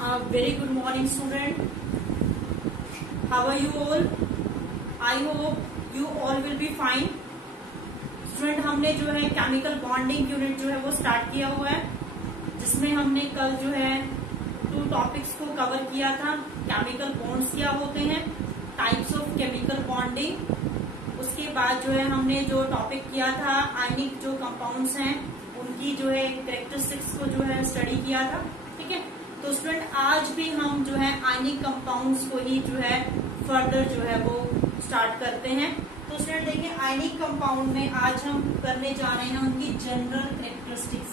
Very good morning, student. How are you all? I hope you all will be fine. Student, हमने जो है chemical bonding unit जो है वो start किया हुआ है, जिसमें हमने कल जो है 2 टॉपिक्स को कवर किया था। केमिकल बॉन्ड्स क्या होते हैं, टाइप्स ऑफ केमिकल बॉन्डिंग। उसके बाद जो है हमने जो टॉपिक किया था आयनिक जो कंपाउंड्स हैं उनकी जो है कैरेक्टरिस्टिक्स को जो है स्टडी किया था। ठीक है, तो स्टूडेंट आज भी हम जो है आयनिक कंपाउंड्स को ही जो है फर्दर जो है वो स्टार्ट करते हैं। तो स्टूडेंट देखिए, आयनिक कंपाउंड में आज हम करने जा रहे हैं उनकी जनरल कैरेक्टरिस्टिक्स।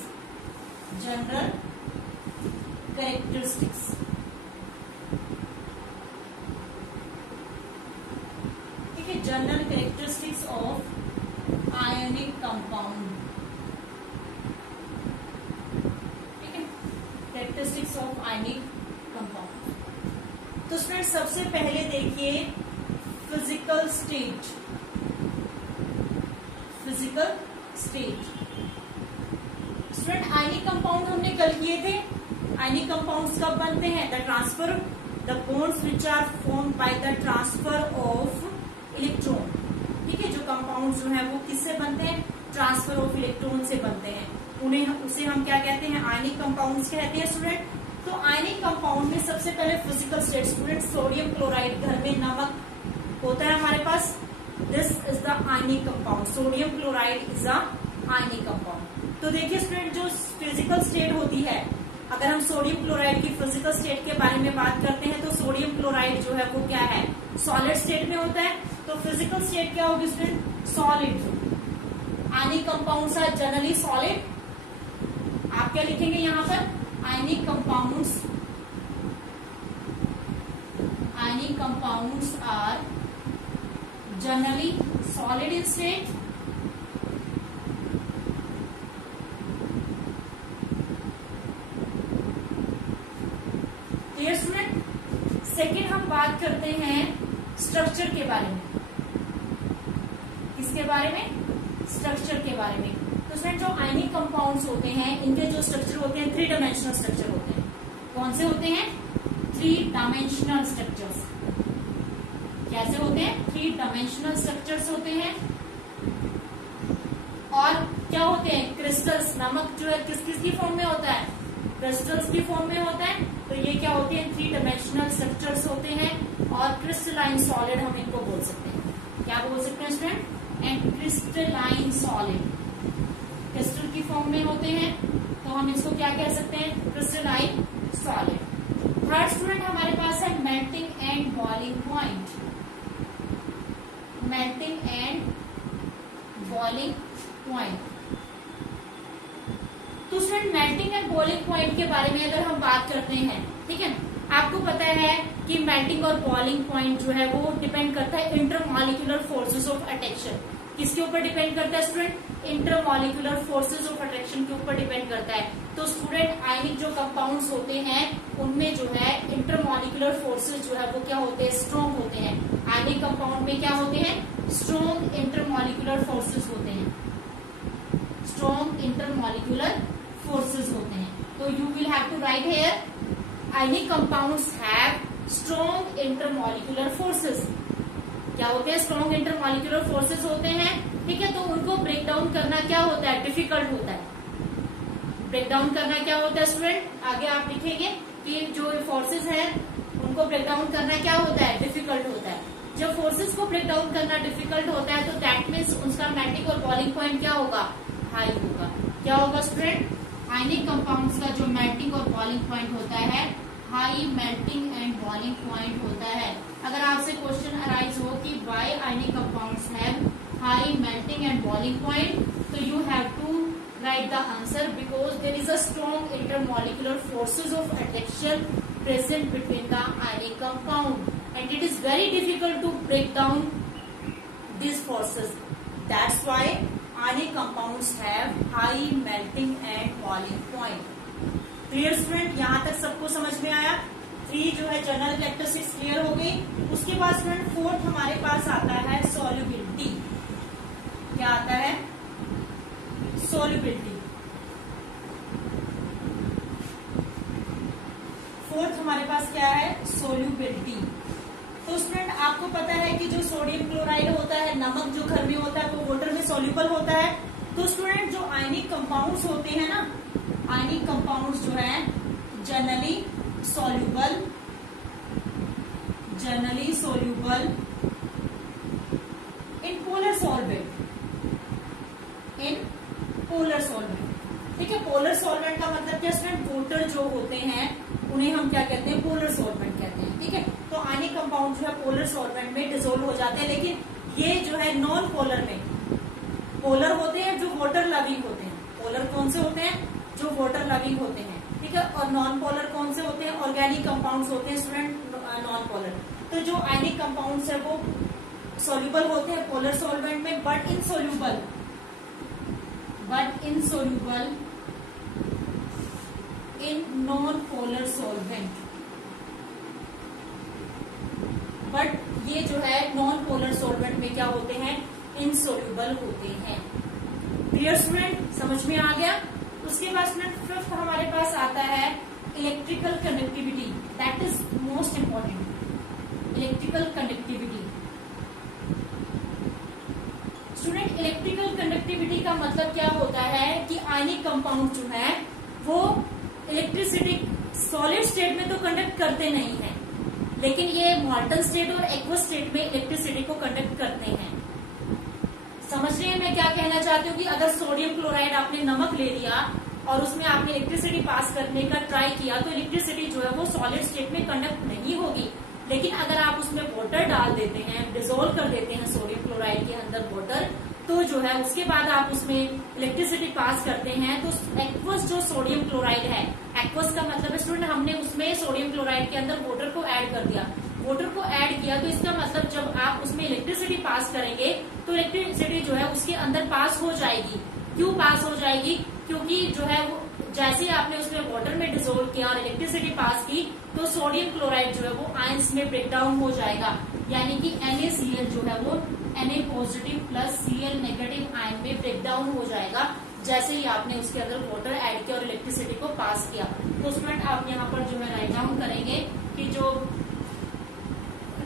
ठीक है, general characteristics of ionic compound. ठीक है, कैरेक्टरिस्टिक्स ऑफ आयनिक कंपाउंड। तो स्टूडेंट सबसे पहले देखिए physical state. Student ionic compound हमने कल किए थे। आयनिक कंपाउंड्स कब बनते हैं? The transfer the bonds which are formed by the transfer of electron. ठीक है, जो कंपाउंड्स जो है वो किससे बनते हैं? ट्रांसफर ऑफ इलेक्ट्रॉन से बनते हैं। उसे हम क्या कहते हैं? आयनिक कंपाउंड्स कहते हैं स्टूडेंट। तो आयनिक कंपाउंड में सबसे पहले physical state student, sodium chloride, घर में नमक होता है हमारे पास, this is the ionic compound. Sodium chloride is a ionic compound. तो देखिए स्टूडेंट, जो फिजिकल स्टेट होती है, अगर हम सोडियम क्लोराइड की फिजिकल स्टेट के बारे में बात करते हैं तो सोडियम क्लोराइड जो है वो क्या है? सॉलिड स्टेट में होता है। तो फिजिकल स्टेट क्या होगी student? Solid. Ionic compounds are generally solid. आप क्या लिखेंगे यहाँ पर? Ionic compounds are generally solid in state clear student। Second हम बात करते हैं स्ट्रक्चर के बारे में। किसके बारे में? स्ट्रक्चर के बारे में। तो स्टूडेंट जो आयनिक कंपाउंड्स होते हैं इनके जो स्ट्रक्चर होते हैं 3 डायमेंशनल स्ट्रक्चर होते हैं। कौन से होते हैं? 3 डायमेंशनल स्ट्रक्चर्स। कैसे होते हैं? 3 डायमेंशनल स्ट्रक्चर्स होते हैं। और क्या होते हैं? क्रिस्टल्स। नमक जो है किस किस की फॉर्म में होता है? क्रिस्टल्स की फॉर्म में होता है। तो ये क्या होते हैं? 3 डायमेंशनल स्ट्रक्चर्स होते हैं। और क्रिस्टलाइन सॉलिड हम इनको बोल सकते हैं। क्या बोल सकते हैं student? And crystalline solid crystal की फॉर्म में होते हैं, तो हम इसको क्या कह सकते हैं? Crystalline solid. थर्ड स्टूडेंट हमारे पास है melting and boiling point. Melting and boiling point. तो student melting and boiling point के बारे में अगर हम बात करते हैं, ठीक है, आपको पता है कि मेल्टिंग और बॉइलिंग पॉइंट जो है वो डिपेंड करता है इंटरमॉलिक्यूलर फोर्सेस ऑफ अट्रैक्शन। किसके ऊपर डिपेंड करता है student? Intermolecular forces of attraction के ऊपर डिपेंड करता है। तो स्टूडेंट आयनिक जो कंपाउंड्स होते हैं उनमें जो है इंटरमॉलिक्यूलर फोर्सेस जो है वो क्या होते हैं? स्ट्रॉन्ग होते हैं। आयनिक कंपाउंड में क्या होते हैं? स्ट्रॉन्ग इंटरमॉलिक्यूलर फोर्सेस होते हैं। स्ट्रॉन्ग इंटरमॉलिक्यूलर फोर्सेस होते हैं। तो you will have to write here ionic compounds have strong intermolecular forces. क्या होते हैं? स्ट्रॉन्ग इंटरमॉलिक्यूलर फोर्सेस होते हैं। ठीक है, तो उनको ब्रेक डाउन करना क्या होता है? डिफिकल्ट होता है। ब्रेक डाउन करना क्या होता है स्टूडेंट? आगे आप लिखेंगे कि जो फोर्सेस है उनको ब्रेक डाउन करना क्या होता है? डिफिकल्ट होता है। जब फोर्सेस को ब्रेक डाउन करना डिफिकल्ट होता है तो दैट मीन्स उसका मेल्टिंग और बॉइलिंग पॉइंट क्या होगा? हाई होगा। क्या होगा स्टूडेंट? आयनिक कंपाउंड्स का जो मेल्टिंग और बॉइलिंग पॉइंट होता है high melting and boiling point होता है। अगर आपसे क्वेश्चन अराइज हो कि why ionic compounds have high melting and boiling point, तो you have to write the answer because there is a strong intermolecular forces of attraction present between the ionic compound and it is very difficult to break down these forces. That's why ionic compounds have high melting and boiling point. Clear student? यहाँ तक सबको समझ में आया? 3 जो है general characteristics clear हो गई। उसके बाद स्टूडेंट 4th हमारे पास आता है सॉल्युबिलिटी। क्या आता है? solubility। फोर्थ हमारे पास क्या है, सोल्यूबिलिटी। तो स्टूडेंट आपको पता है कि जो सोडियम क्लोराइड होता है, नमक जो घर में होता है, वो वाटर में सॉल्यूबल होता है। तो स्टूडेंट जो आयनिक कंपाउंड्स होते हैं ना, आयनिक कंपाउंड्स जो है generally soluble in polar solvent, ठीक है। पोलर सॉल्वेंट का मतलब क्या स्टूडेंट, वाटर जो होते हैं उन्हें हम क्या कहते हैं, पोलर सॉल्वेंट कहते हैं, ठीक है। तो आयनिक कंपाउंड जो है पोलर सॉल्वेंट में डिसोल्व हो जाते हैं, लेकिन ये जो है नॉन पोलर में, पोलर होते हैं जो वाटर लविंग होते हैं। पोलर कौन से होते हैं, जो वाटर लविंग होते हैं, ठीक है। और नॉन पोलर कौन से होते हैं, ऑर्गेनिक कंपाउंड्स होते हैं स्टूडेंट नॉन पोलर। तो जो आयनिक कंपाउंड्स है वो सॉल्यूबल होते हैं पोलर सॉल्वेंट में, but insoluble in non polar solvent. But ये जो है नॉन पोलर सॉल्वेंट में क्या होते हैं, इनसोल्यूबल होते हैं। क्लियर स्टूडेंट, समझ में आ गया। उसके बाद स्टूडेंट फिफ्थ हमारे पास आता है electrical conductivity, that is most important. Electrical conductivity student, electrical conductivity का मतलब क्या होता है कि आयनिक कंपाउंड जो है वो इलेक्ट्रिसिटी सॉलिड स्टेट में तो कंडक्ट करते नहीं है, लेकिन ये मॉल्टन स्टेट और एक्वस स्टेट में इलेक्ट्रिसिटी को कंडक्ट करते हैं। समझ रहे हैं मैं क्या कहना चाहती हूँ कि अगर सोडियम क्लोराइड आपने नमक ले लिया और उसमें आपने इलेक्ट्रिसिटी पास करने का ट्राई किया, तो इलेक्ट्रिसिटी जो है वो सॉलिड स्टेट में कंडक्ट नहीं होगी। लेकिन अगर आप उसमें वाटर डाल देते हैं, डिसोल्व कर देते हैं सोडियम क्लोराइड के अंदर वाटर, तो जो है उसके बाद आप उसमें इलेक्ट्रिसिटी पास करते हैं, तो एक्वस जो सोडियम क्लोराइड है, एक्वस का मतलब है स्टूडेंट हमने उसमें सोडियम क्लोराइड के अंदर वाटर को ऐड कर दिया, वाटर को ऐड किया, तो इसका मतलब जब आप उसमें इलेक्ट्रिसिटी पास करेंगे तो इलेक्ट्रिसिटी जो है उसके अंदर पास हो जाएगी। क्यों पास हो जाएगी, क्योंकि जो है वो जैसे ही आपने उसमें वाटर में डिसोल्व किया और इलेक्ट्रिसिटी पास की, तो सोडियम क्लोराइड जो है वो आयंस में ब्रेक डाउन हो जाएगा, यानी कि NaCl जो है वो Na positive plus Cl negative ion में ब्रेक डाउन हो जाएगा, जैसे ही आपने उसके अंदर वाटर ऐड किया और इलेक्ट्रिसिटी को पास किया। तो स्टूडेंट आप यहाँ पर जो है राइट डाउन करेंगे कि जो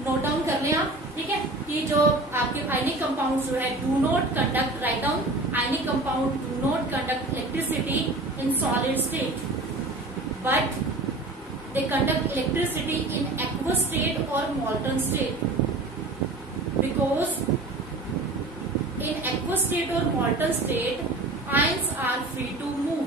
नोट डाउन कर लें आप, ठीक है, कि जो आपके आयनिक कंपाउंड जो है do not conduct, write down, ionic compound do not conduct electricity in solid state, but they conduct electricity in aqueous state और molten state, because in aqueous state और molten state ions are free to move.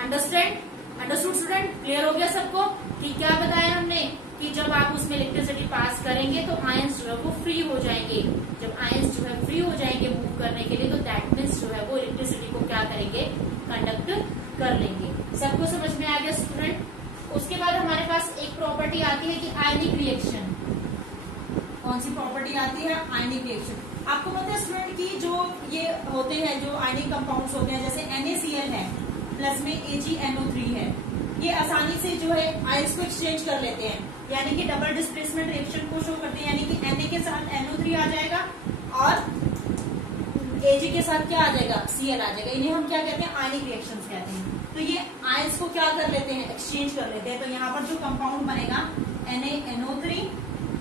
Understood student, clear हो गया सबको कि क्या बताया हमने कि जब आप उसमें इलेक्ट्रिसिटी पास करेंगे तो आयंस जो है वो फ्री हो जाएंगे। जब आयंस जो है फ्री हो जाएंगे मूव करने के लिए, तो दैट मीन्स जो है वो इलेक्ट्रिसिटी को क्या करेंगे, कंडक्ट कर लेंगे। सबको समझ में आ गया स्टूडेंट। उसके बाद हमारे पास एक प्रॉपर्टी आती है कि आयनिक रिएक्शन। कौन सी प्रॉपर्टी आती है, आयनिक रिएक्शन। आपको पता है स्टूडेंट की जो ये होते हैं, जो आयनिक कंपाउंड्स होते हैं, जैसे NaCl है प्लस में AgNO3 है, ये आसानी से जो है आयंस को एक्सचेंज कर लेते हैं, यानी कि डबल डिस्प्लेसमेंट रिएक्शन को शो करते हैं, यानी कि Na के साथ NO3 आ जाएगा और Ag के साथ क्या आ जाएगा, Cl आ जाएगा। इन्हें हम क्या कहते हैं, आयनिक रिएक्शंस कहते हैं। तो ये आयंस को क्या कर लेते हैं, एक्सचेंज कर लेते हैं। तो यहाँ पर जो कंपाउंड बनेगा NaNO3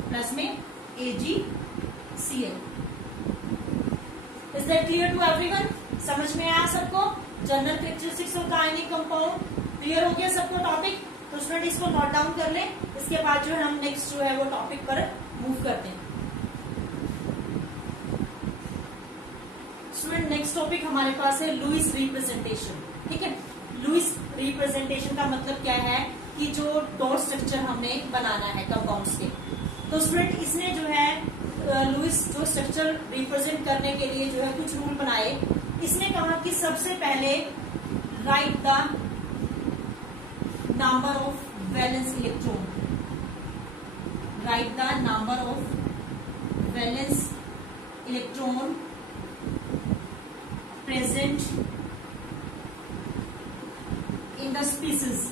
प्लस में AgCl। Is that clear to everyone? समझ में आया सबको general characteristics of the ionic compound? Clear हो गया सबको टॉपिक? तो स्टूडेंट इसको नोट डाउन कर लें, इसके बाद जो है हम नेक्स्ट जो है वो टॉपिक पर मूव करते हैं। स्टूडेंट नेक्स्ट टॉपिक हमारे पास है लुईस रिप्रेजेंटेशन, ठीक है। लुईस रिप्रेजेंटेशन का मतलब क्या है कि जो डॉट स्ट्रक्चर हमने बनाना है कंपाउंड्स के, तो स्टूडेंट इसने जो है लुईस जो स्ट्रक्चर रिप्रेजेंट करने के लिए जो है कुछ रूल बनाए। इसने कहा कि सबसे पहले right the number of valence electron, right the number of valence electron present in the species.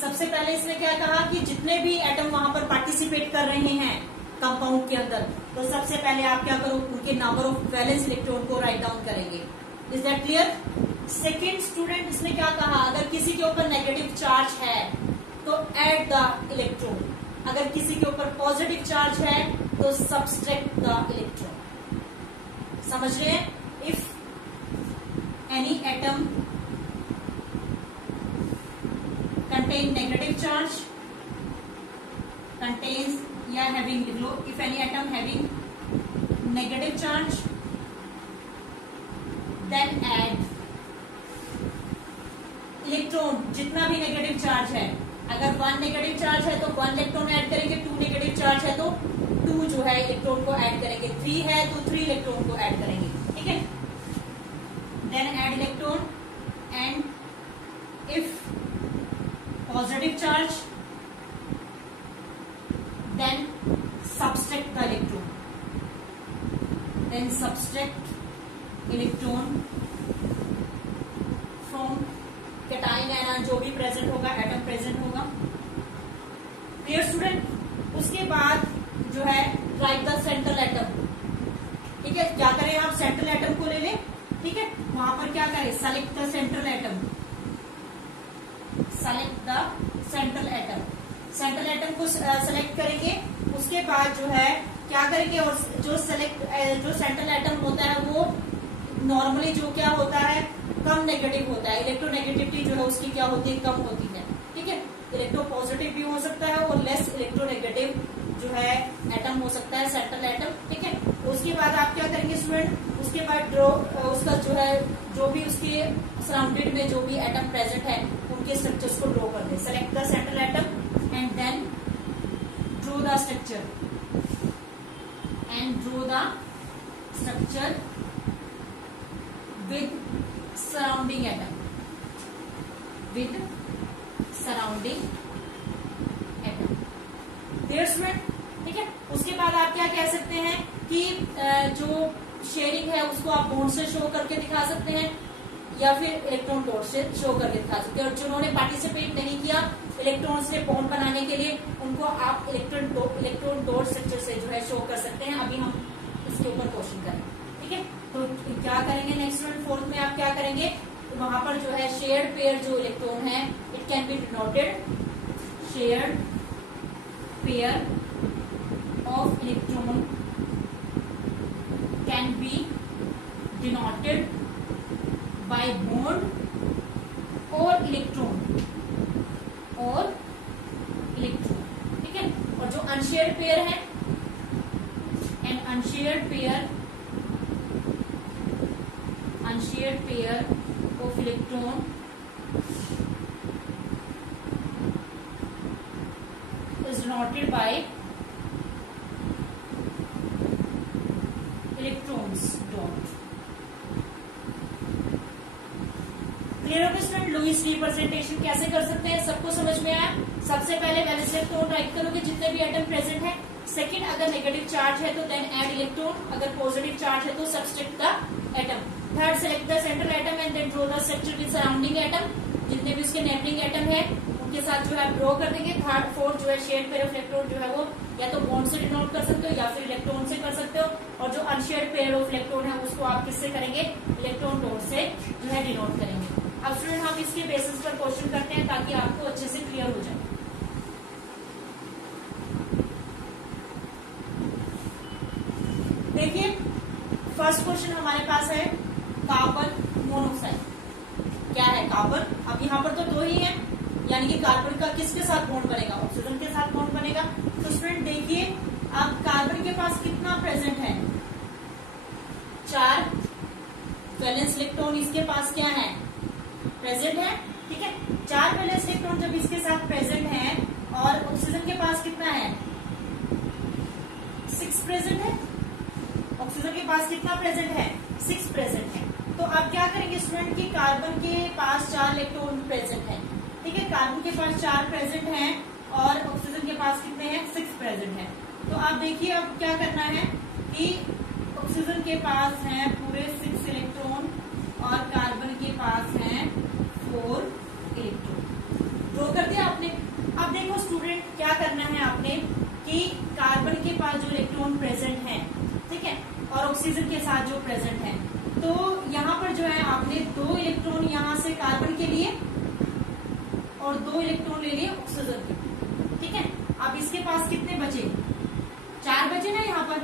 सबसे पहले इसने क्या कहा कि जितने भी एटम वहां पर पार्टिसिपेट कर रहे हैं कंपाउंड के अंदर, तो सबसे पहले आप क्या करो, उनके नंबर ऑफ वैलेंस इलेक्ट्रॉन को राइट डाउन करेंगे। Is that clear? Second student इसने क्या कहा, अगर किसी के ऊपर नेगेटिव चार्ज है तो ऐड द इलेक्ट्रॉन, अगर किसी के ऊपर पॉजिटिव चार्ज है तो सब्सट्रैक्ट द इलेक्ट्रॉन। समझ रहे हैं? If any atom contain negative charge contains या having, if any atom having negative charge then add electron, जितना भी नेगेटिव चार्ज है, अगर 1 नेगेटिव चार्ज है तो 1 इलेक्ट्रॉन ऐड करेंगे, 2 नेगेटिव चार्ज है तो 2 जो है इलेक्ट्रॉन को ऐड करेंगे, 3 है तो 3 इलेक्ट्रॉन को ऐड करेंगे, ठीक है। Then add electron and if positive charge then subtract the electron, then subtract electron from cation anion, जो भी प्रेजेंट होगा, एटम प्रेजेंट होगा। Clear student? उसके बाद जो है राइट द सेंट्रल एटम, ठीक है। क्या करें आप, सेंट्रल एटम को ले लें, ठीक है। वहां पर क्या करें, select the central atom, select the central atom, central atom को सेलेक्ट करेंगे। उसके बाद जो है क्या करेंगे, और जो सेंट्रल एटम होता है वो नॉर्मली जो क्या होता है, कम नेगेटिव होता है, इलेक्ट्रोनेगेटिविटी जो है उसकी क्या होती है, कम होती है, ठीक है। इलेक्ट्रो पॉजिटिव भी हो सकता है और लेस इलेक्ट्रोनेगेटिव जो है एटम हो सकता है सेंट्रल एटम, ठीक है। उसके बाद आप क्या करेंगे स्टूडेंट, उसके बाद ड्रॉ उसका जो है, जो भी उसके सराउंडेड में जो भी एटम प्रेजेंट है उनके स्ट्रक्चर्स को ड्रॉ कर दे। Select the central atom and then draw the structure with surrounding atom, there student, ठीक है। उसके बाद आप क्या कह सकते हैं कि जो शेयरिंग है उसको आप बॉन्ड से शो करके दिखा सकते हैं या फिर इलेक्ट्रॉन डॉट से शो करके दिखा सकते हैं। और जिन्होंने पार्टिसिपेट नहीं किया इलेक्ट्रॉन से बॉन्ड बनाने के लिए, उनको आप इलेक्ट्रॉन डॉट स्ट्रक्चर से जो है शो कर सकते हैं। अभी हम इसके ऊपर क्वेश्चन करें, ठीक है। तो क्या करेंगे नेक्स्ट स्टूडेंट, फोर्थ में आप क्या करेंगे, वहां पर जो है शेयर्ड पेयर जो इलेक्ट्रॉन है, it can be denoted shared pair of electron can be denoted by bond और इलेक्ट्रॉन, ठीक है। और जो अनशेयर्ड पेयर है, an unshared pair of electron is denoted by electrons dot. Clear होगा स्टूडेंट? लुईस रिप्रेजेंटेशन कैसे कर सकते हैं, सबको समझ में आया? सबसे पहले वैलेंस इलेक्ट्रॉन राइट करोगे जितने भी एटम प्रेजेंट है। सेकंड, अगर नेगेटिव चार्ज है तो देन ऐड इलेक्ट्रॉन, अगर पॉजिटिव चार्ज है तो subtract the atom. Third, select the central atom and then draw the structure with surrounding atom, जितने भी उसके नेबरिंग एटम है उनके साथ जो है ड्रॉ कर देंगे। थर्ड, फोर्थ जो है शेयर्ड पेयर ऑफ इलेक्ट्रॉन जो है वो या तो बॉन्ड से डिनोट कर सकते हो या फिर इलेक्ट्रॉन से कर सकते हो। और जो अनशेयर्ड पेयर ऑफ इलेक्ट्रॉन है उसको आप किससे करेंगे, इलेक्ट्रॉन डॉट से जो है डिनोट करेंगे। अब स्टूडेंट हम इसके बेसिस पर क्वेश्चन करते हैं ताकि आपको अच्छे से क्लियर हो जाए। देखिए फर्स्ट क्वेश्चन हमारे पास है कार्बन मोनोऑक्साइड। क्या है कार्बन, अब यहाँ पर तो दो ही है, यानी कि कार्बन का किसके साथ बॉन्ड बनेगा, ऑक्सीजन के साथ बॉन्ड बनेगा। तो स्टूडेंट देखिए अब कार्बन के पास कितना प्रेजेंट है, 4 वैलेंस इलेक्ट्रॉन इसके पास क्या है, प्रेजेंट है, ठीक है। 4 वैलेंस इलेक्ट्रॉन जब इसके साथ प्रेजेंट है और ऑक्सीजन के पास कितना है, 6 प्रेजेंट है। ऑक्सीजन के पास कितना प्रेजेंट है, 6 प्रेजेंट है। तो अब क्या करेंगे स्टूडेंट कि कार्बन के पास 4 इलेक्ट्रॉन प्रेजेंट है, ठीक है। कार्बन के पास 4 प्रेजेंट है और ऑक्सीजन के पास कितने हैं, 6 प्रेजेंट है। तो आप देखिए अब क्या करना है कि ऑक्सीजन के पास है पूरे 6 इलेक्ट्रॉन और कार्बन के पास है 4 इलेक्ट्रॉन। ड्रॉ कर दिया आपने। अब देखो स्टूडेंट क्या करना है आपने कि कार्बन के पास जो इलेक्ट्रॉन प्रेजेंट है, ठीक है, और ऑक्सीजन के साथ जो प्रेजेंट है, तो यहाँ पर जो है आपने 2 इलेक्ट्रॉन इलेक्ट्रॉन यहाँ से कार्बन के लिए और 2 इलेक्ट्रॉन ले लिए ऑक्सीजन के, ठीक है। अब इसके पास कितने बचे, 4 बचे ना यहाँ पर,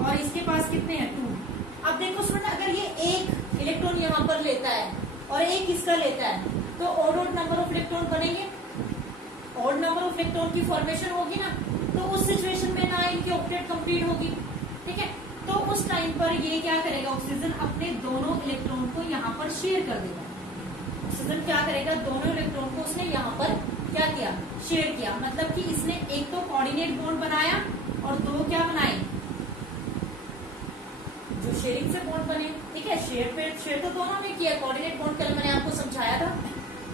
और इसके पास कितने हैं, 2। अब देखो स्टूडेंट, अगर ये एक इलेक्ट्रॉन यहाँ पर लेता है और एक इसका लेता है तो ऑड नंबर ऑफ इलेक्ट्रॉन बनेंगे, ऑड नंबर ऑफ इलेक्ट्रॉन की फॉर्मेशन होगी ना, तो उस सिचुएशन में ना इनकी ऑक्टेट कंप्लीट होगी, ठीक है। तो उस टाइम पर ये क्या करेगा, ऑक्सीजन अपने दोनों इलेक्ट्रॉन को यहाँ पर शेयर कर देगा। ऑक्सीजन क्या करेगा, दोनों इलेक्ट्रॉन को उसने यहाँ पर क्या किया, शेयर किया। मतलब कि इसने एक तो कोऑर्डिनेट बॉन्ड बनाया और 2 क्या बनाए, जो शेयरिंग से बॉन्ड बने, ठीक है। शेयर तो दोनों ने किया, कोऑर्डिनेट बॉन्ड कल मैंने आपको समझाया था।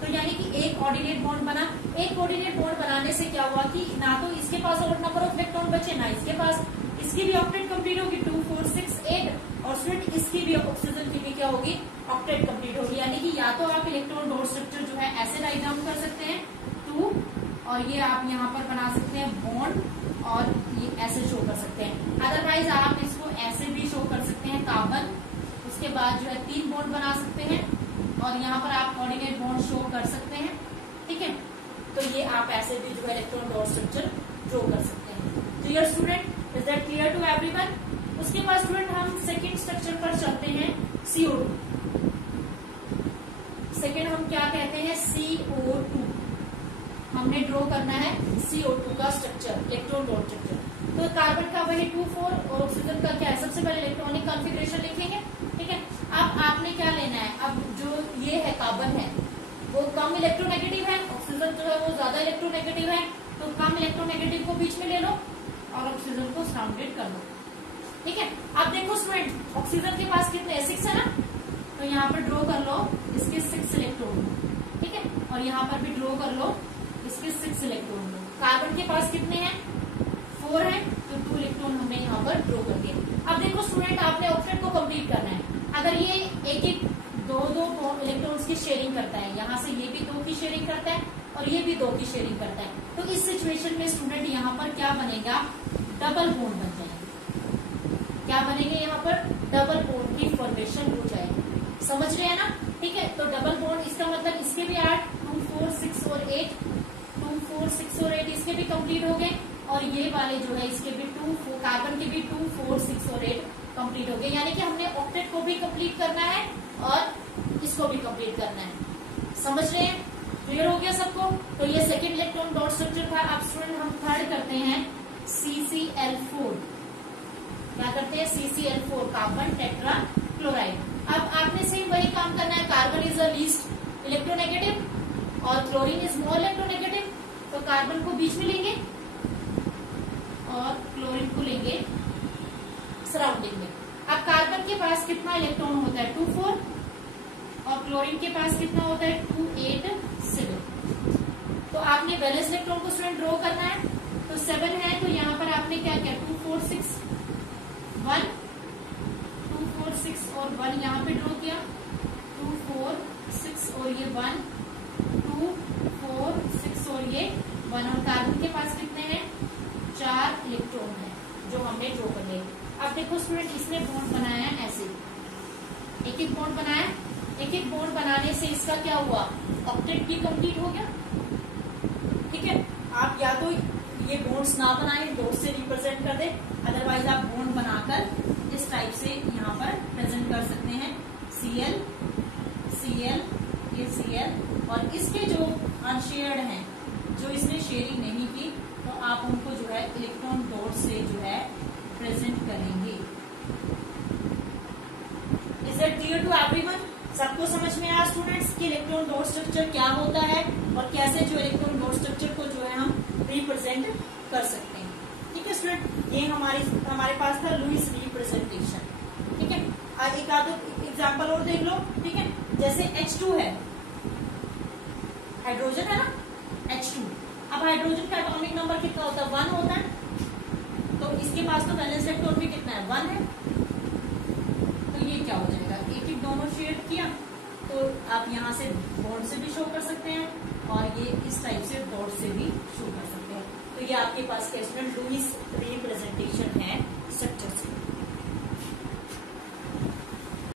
तो यानी कि एक कोऑर्डिनेट बॉन्ड बना, एक कोऑर्डिनेट बॉन्ड बनाने से क्या हुआ कि ना तो इसके पास ऑड नंबर ऑफ इलेक्ट्रॉन बचे, ना इसके पास, इसकी भी ऑक्टेट कंप्लीट होगी 2 4 6 8, और स्टूडेंट इसकी भी, ऑक्सीजन की भी क्या होगी, ऑक्टेट कंप्लीट होगी। यानी कि या तो आप इलेक्ट्रॉन डॉट स्ट्रक्चर जो है ऐसे राइट डाउन कर सकते हैं 2, और ये आप यहाँ पर बना सकते हैं बॉन्ड, और ये ऐसे शो कर सकते हैं। अदरवाइज आप इसको ऐसे भी शो कर सकते हैं, कार्बन, उसके बाद जो है 3 बॉन्ड बना सकते हैं, और यहाँ पर आप कोऑर्डिनेट बॉन्ड शो कर सकते हैं, ठीक है। तो ये आप ऐसे भी जो है इलेक्ट्रॉन डॉट स्ट्रक्चर ड्रॉ कर सकते हैं। Clear student, is that clear to everyone? उसके बाद स्टूडेंट हम सेकेंड स्ट्रक्चर पर चलते हैं, CO2। सेकेंड हम क्या कहते हैं, CO2। हमने ड्रॉ करना है CO2 का स्ट्रक्चर, इलेक्ट्रॉन डॉट स्ट्रक्चर। तो कार्बन का वही 2 4 और ऑक्सीजन का क्या है, सबसे पहले इलेक्ट्रॉनिक कॉन्फ़िगरेशन लिखेंगे, ठीक है। अब आपने क्या लेना है, अब जो ये है कार्बन है वो कम इलेक्ट्रोनेगेटिव है, ऑक्सीजन जो है वो ज्यादा इलेक्ट्रोनेगेटिव है, तो कम इलेक्ट्रोनेगेटिव को बीच में ले लो और ऑक्सीजन को सराउंडेड कर लो, ठीक है। अब देखो स्टूडेंट, ऑक्सीजन के पास कितने, 6 है ना, तो यहाँ पर ड्रॉ कर लो इसके 6 इलेक्ट्रॉन, ठीक है, और यहाँ पर भी ड्रॉ कर लो इसके 6 इलेक्ट्रॉन। कार्बन के पास कितने हैं, 4 है, तो 2 इलेक्ट्रॉन हमने यहाँ पर ड्रॉ कर दिए। अब देखो स्टूडेंट, आपने ऑक्टेट को कंप्लीट करना है। अगर ये एक 2 इलेक्ट्रॉन्स की शेयरिंग करता है, यहाँ से ये भी 2 की शेयरिंग करता है और ये भी 2 की शेयरिंग करता है, तो इस सिचुएशन में स्टूडेंट यहाँ पर क्या बनेगा, डबल बॉन्ड बन जाएगा। क्या बनेंगे यहाँ पर, डबल बॉन्ड की फॉर्मेशन हो जाएगी। समझ रहे हैं ना, ठीक है। तो डबल बॉन्ड, इसका मतलब इसके भी 8, 2 4 6 और 8, 2 4 6 और 8 इसके भी कंप्लीट हो गए, और ये वाले जो है इसके भी 2 4, कार्बन के भी 2 4 6 और 8 कंप्लीट हो गए। यानी कि हमने ऑक्टेट को भी कंप्लीट करना है और इसको भी कंप्लीट करना है। समझ रहे हैं, क्लियर हो गया सबको? तो ये सेकेंड इलेक्ट्रॉन डॉट स्ट्रक्चर था। अब स्टूडेंट हम थर्ड करते हैं, CCl4। क्या करते हैं, CCl4, कार्बन टेट्रा क्लोराइड। अब आपने सेम वही काम करना है, carbon is the least electronegative और क्लोरीन इज मोर इलेक्ट्रोनेगेटिव, तो कार्बन को बीच में लेंगे और क्लोरीन को लेंगे सराउंडिंग में। अब कार्बन के पास कितना इलेक्ट्रॉन होता है, 2 4, और क्लोरीन के पास कितना होता है, 2 8 7। तो आपने बैलेंस इलेक्ट्रॉन को स्टूडेंट ड्रॉ करना है, तो 7 है, तो यहाँ पर आपने क्या किया, 2 4 6 1, 2 4 6 और 1 यहाँ पे ड्रॉ किया, 2 4 6 और ये 1, 2 4 6 और ये 1, और कार्बन के पास कितने हैं, 4 इलेक्ट्रॉन है जो हमने ड्रॉ कर लिए। अब देखो स्टूडेंट, इसने बॉन्ड बनाया है ऐसे, एक एक बॉन्ड बनाया, एक एक बॉन्ड बनाने से इसका क्या हुआ, ऑक्टेट भी कंप्लीट हो गया, ठीक है। आप या तो ये बॉन्ड्स ना बनाए, डॉट से रिप्रेजेंट कर दे, अदरवाइज आप बॉन्ड बनाकर इस टाइप से यहाँ पर प्रेजेंट कर सकते हैं, Cl Cl ये Cl, और इसके जो अनशेयर्ड हैं, जो इसने शेयरिंग नहीं की, तो आप उनको जो है इलेक्ट्रॉन डॉट से जो है प्रेजेंट करेंगे। Is it clear to everyone? सबको समझ में आया स्टूडेंट्स कि इलेक्ट्रॉन डॉट स्ट्रक्चर क्या होता है और कैसे जो इलेक्ट्रॉन डॉट स्ट्रक्चर को जो है हम रिप्रेजेंट कर सकते हैं, ठीक है स्टूडेंट। ये हमारे पास था लुईस रिप्रेजेंटेशन, ठीक है। एक आध एग्जाम्पल और देख लो, ठीक है। जैसे H2 है, हाइड्रोजन है ना, H2। अब हाइड्रोजन का एटॉमिक नंबर कितना होता है, 1 होता है, तो इसके पास तो बैलेंस इलेक्ट्रॉन भी कितना है, 1 है, तो ये क्या हो जाएगा, एक एक दोनों शेयर किया, तो आप यहाँ से बॉन्ड से भी शो कर सकते हैं और ये इस टाइप से डॉट से भी शो कर सकते हैं। तो ये आपके पास कैस्टन लुईस रिप्रेजेंटेशन है स्ट्रक्चर से।